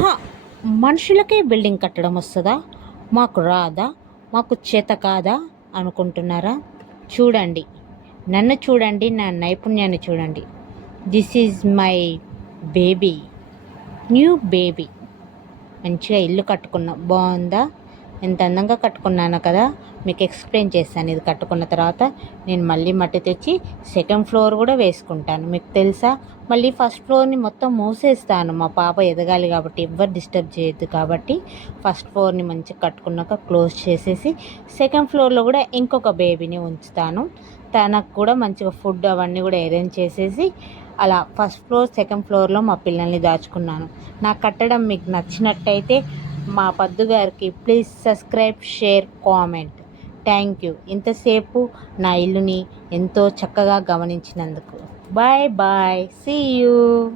హ, మనుషులకే బిల్డింగ్ కట్టడం వస్తుందా? మాకు రాదా? మాకు చేత కాదా? అనుకుంటున్నారా? చూడండి. నన్ను చూడండి నా నైపుణ్యాన్ని చూడండి. This is my baby new baby మంచిగా ఇల్లు కట్టుకున్నా. బాగుందా? ఎంత అందంగా కట్టుకున్నాను కదా మీకు ఎక్స్ప్లెయిన్ చేస్తాను. ఇది కట్టుకున్న తర్వాత నేను మళ్ళీ మట్టి తెచ్చి సెకండ్ ఫ్లోర్ కూడా వేసుకుంటాను. మీకు తెలుసా? మళ్ళీ ఫస్ట్ ఫ్లోర్ని మొత్తం మూసేస్తాను. మా పాప ఎదగాలి కాబట్టి ఎవ్వరు డిస్టర్బ్ చేయొద్దు కాబట్టి ఫస్ట్ ఫ్లోర్ని మంచిగా కట్టుకున్నాక క్లోజ్ చేసేసి సెకండ్ ఫ్లోర్లో కూడా ఇంకొక బేబీని ఉంచుతాను. తనకు కూడా మంచిగా ఫుడ్ అవన్నీ కూడా అరేంజ్ చేసేసి అలా ఫస్ట్ ఫ్లోర్ సెకండ్ ఫ్లోర్లో మా పిల్లల్ని దాచుకున్నాను. నా కట్టడం మీకు నచ్చినట్టయితే మా పద్దు గారికి please subscribe share comment. Thank you. ఇంతసేపు నా ఇల్లుని ఎంతో చక్కగా గమనించినందుకు. Bye bye. See you